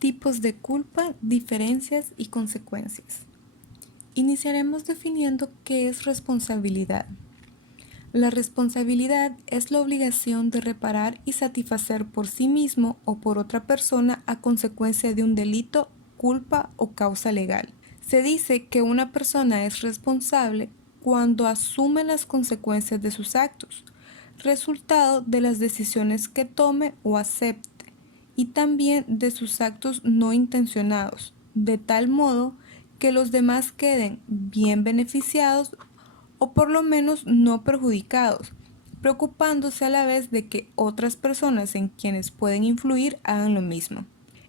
Tipos de culpa, diferencias y consecuencias. Iniciaremos definiendo qué es responsabilidad. La responsabilidad es la obligación de reparar y satisfacer por sí mismo o por otra persona a consecuencia de un delito, culpa o causa legal. Se dice que una persona es responsable cuando asume las consecuencias de sus actos, resultado de las decisiones que tome o acepte, y también de sus actos no intencionados, de tal modo que los demás queden bien beneficiados o por lo menos no perjudicados, preocupándose a la vez de que otras personas en quienes pueden influir hagan lo mismo.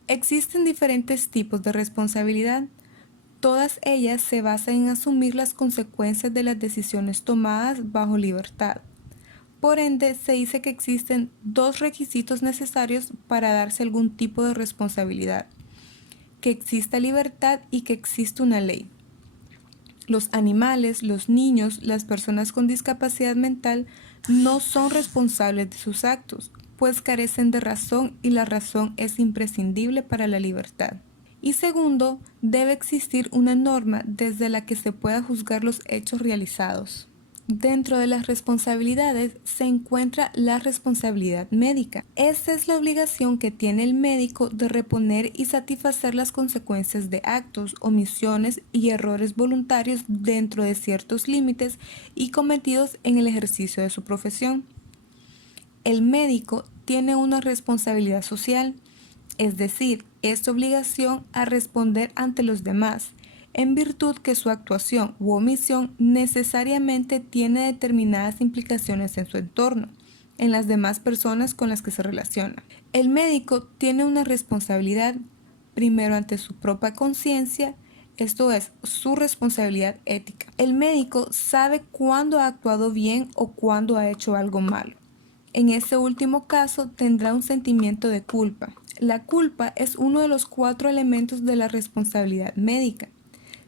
Existen diferentes tipos de responsabilidad. Todas ellas se basan en asumir las consecuencias de las decisiones tomadas bajo libertad. Por ende, se dice que existen dos requisitos necesarios para darse algún tipo de responsabilidad: que exista libertad y que exista una ley. Los animales, los niños, las personas con discapacidad mental no son responsables de sus actos, pues carecen de razón y la razón es imprescindible para la libertad. Y segundo, debe existir una norma desde la que se pueda juzgar los hechos realizados. Dentro de las responsabilidades se encuentra la responsabilidad médica. Esta es la obligación que tiene el médico de reponer y satisfacer las consecuencias de actos, omisiones y errores voluntarios dentro de ciertos límites y cometidos en el ejercicio de su profesión. El médico tiene una responsabilidad social, es decir, es obligación a responder ante los demás, en virtud que su actuación u omisión necesariamente tiene determinadas implicaciones en su entorno, en las demás personas con las que se relaciona. El médico tiene una responsabilidad, primero ante su propia conciencia, esto es, su responsabilidad ética. El médico sabe cuándo ha actuado bien o cuándo ha hecho algo malo. En ese último caso tendrá un sentimiento de culpa. La culpa es uno de los 4 elementos de la responsabilidad médica,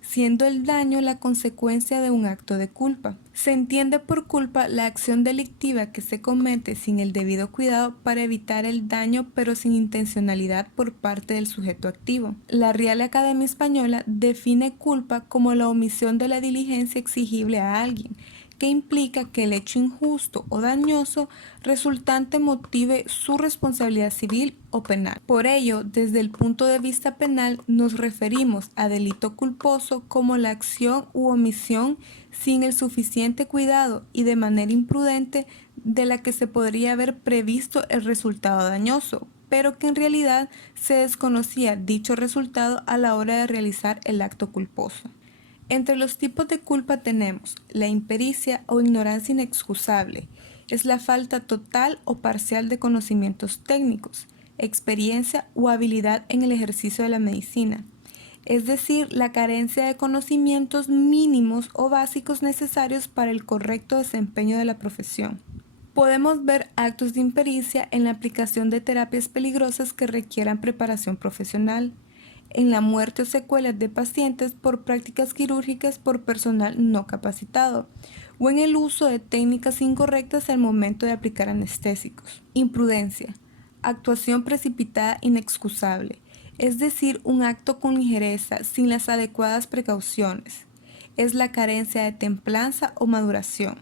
siendo el daño la consecuencia de un acto de culpa. Se entiende por culpa la acción delictiva que se comete sin el debido cuidado para evitar el daño pero sin intencionalidad por parte del sujeto activo. La Real Academia Española define culpa como la omisión de la diligencia exigible a alguien, que implica que el hecho injusto o dañoso resultante motive su responsabilidad civil o penal. Por ello, desde el punto de vista penal, nos referimos a delito culposo como la acción u omisión sin el suficiente cuidado y de manera imprudente de la que se podría haber previsto el resultado dañoso, pero que en realidad se desconocía dicho resultado a la hora de realizar el acto culposo. Entre los tipos de culpa tenemos la impericia o ignorancia inexcusable. Es la falta total o parcial de conocimientos técnicos, experiencia o habilidad en el ejercicio de la medicina. Es decir, la carencia de conocimientos mínimos o básicos necesarios para el correcto desempeño de la profesión. Podemos ver actos de impericia en la aplicación de terapias peligrosas que requieran preparación profesional, en la muerte o secuelas de pacientes por prácticas quirúrgicas por personal no capacitado, o en el uso de técnicas incorrectas al momento de aplicar anestésicos. Imprudencia, actuación precipitada inexcusable, es decir, un acto con ligereza sin las adecuadas precauciones. Es la carencia de templanza o maduración.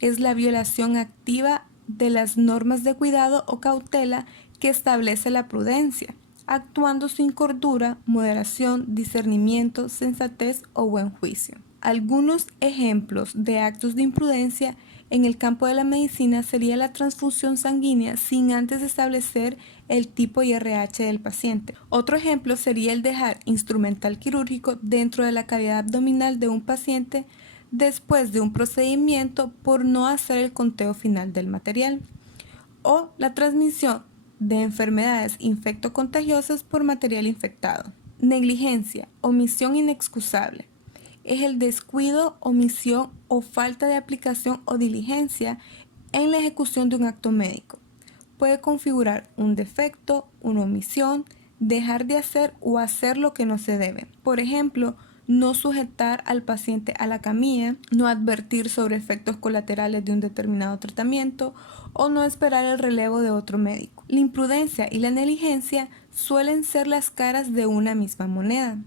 Es la violación activa de las normas de cuidado o cautela que establece la prudencia, actuando sin cordura, moderación, discernimiento, sensatez o buen juicio. Algunos ejemplos de actos de imprudencia en el campo de la medicina sería la transfusión sanguínea sin antes establecer el tipo y RH del paciente. Otro ejemplo sería el dejar instrumental quirúrgico dentro de la cavidad abdominal de un paciente después de un procedimiento por no hacer el conteo final del material, o la transmisión de enfermedades infectocontagiosas por material infectado. Negligencia, omisión inexcusable. Es el descuido, omisión o falta de aplicación o diligencia en la ejecución de un acto médico. Puede configurar un defecto, una omisión, dejar de hacer o hacer lo que no se debe. Por ejemplo, no sujetar al paciente a la camilla, no advertir sobre efectos colaterales de un determinado tratamiento o no esperar el relevo de otro médico. La imprudencia y la negligencia suelen ser las caras de una misma moneda.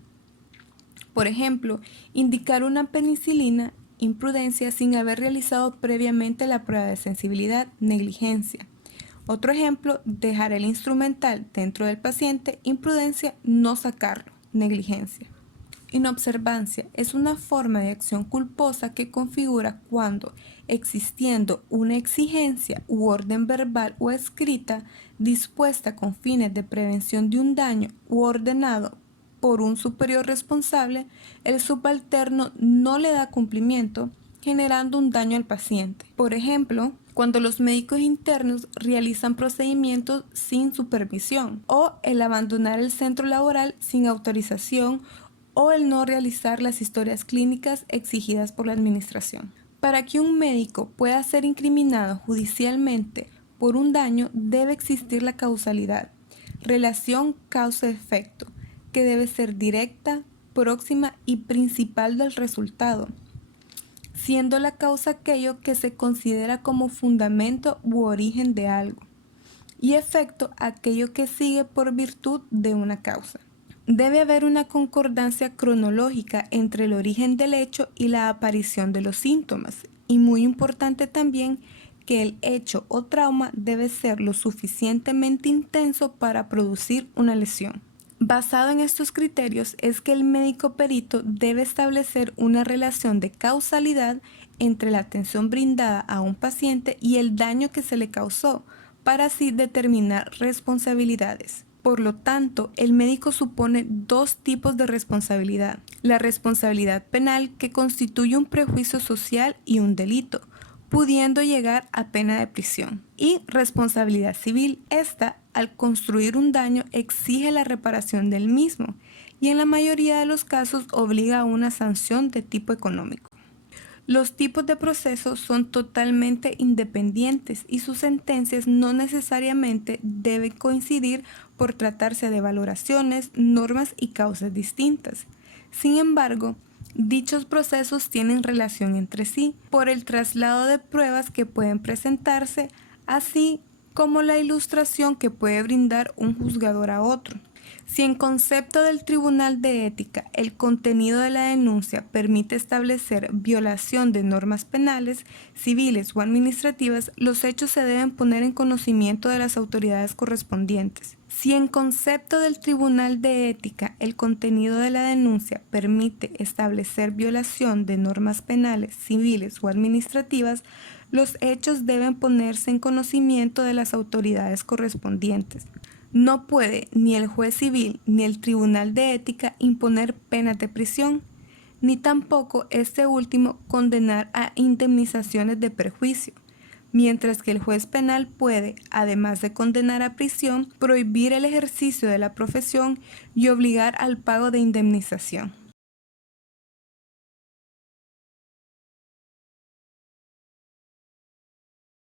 Por ejemplo, indicar una penicilina, imprudencia, sin haber realizado previamente la prueba de sensibilidad, negligencia. Otro ejemplo, dejar el instrumental dentro del paciente, imprudencia, no sacarlo, negligencia. Inobservancia es una forma de acción culposa que configura cuando, existiendo una exigencia u orden verbal o escrita dispuesta con fines de prevención de un daño u ordenado por un superior responsable, el subalterno no le da cumplimiento, generando un daño al paciente. Por ejemplo, cuando los médicos internos realizan procedimientos sin supervisión, o el abandonar el centro laboral sin autorización, o el no realizar las historias clínicas exigidas por la administración. Para que un médico pueda ser incriminado judicialmente por un daño, debe existir la causalidad, relación causa-efecto, que debe ser directa, próxima y principal del resultado, siendo la causa aquello que se considera como fundamento u origen de algo, y efecto aquello que sigue por virtud de una causa. Debe haber una concordancia cronológica entre el origen del hecho y la aparición de los síntomas, y muy importante también que el hecho o trauma debe ser lo suficientemente intenso para producir una lesión. Basado en estos criterios es que el médico perito debe establecer una relación de causalidad entre la atención brindada a un paciente y el daño que se le causó, para así determinar responsabilidades. Por lo tanto, el médico supone dos tipos de responsabilidad: la responsabilidad penal, que constituye un prejuicio social y un delito, pudiendo llegar a pena de prisión, y responsabilidad civil. Esta, al construir un daño, exige la reparación del mismo y en la mayoría de los casos obliga a una sanción de tipo económico. Los tipos de procesos son totalmente independientes y sus sentencias no necesariamente deben coincidir por tratarse de valoraciones, normas y causas distintas. Sin embargo, dichos procesos tienen relación entre sí por el traslado de pruebas que pueden presentarse, así como la ilustración que puede brindar un juzgador a otro. Si en concepto del Tribunal de Ética el contenido de la denuncia permite establecer violación de normas penales, civiles o administrativas, los hechos se deben poner en conocimiento de las autoridades correspondientes. Si en concepto del Tribunal de Ética el contenido de la denuncia permite establecer violación de normas penales, civiles o administrativas, los hechos deben ponerse en conocimiento de las autoridades correspondientes. No puede ni el juez civil ni el Tribunal de Ética imponer penas de prisión, ni tampoco este último condenar a indemnizaciones de perjuicio, mientras que el juez penal puede, además de condenar a prisión, prohibir el ejercicio de la profesión y obligar al pago de indemnización.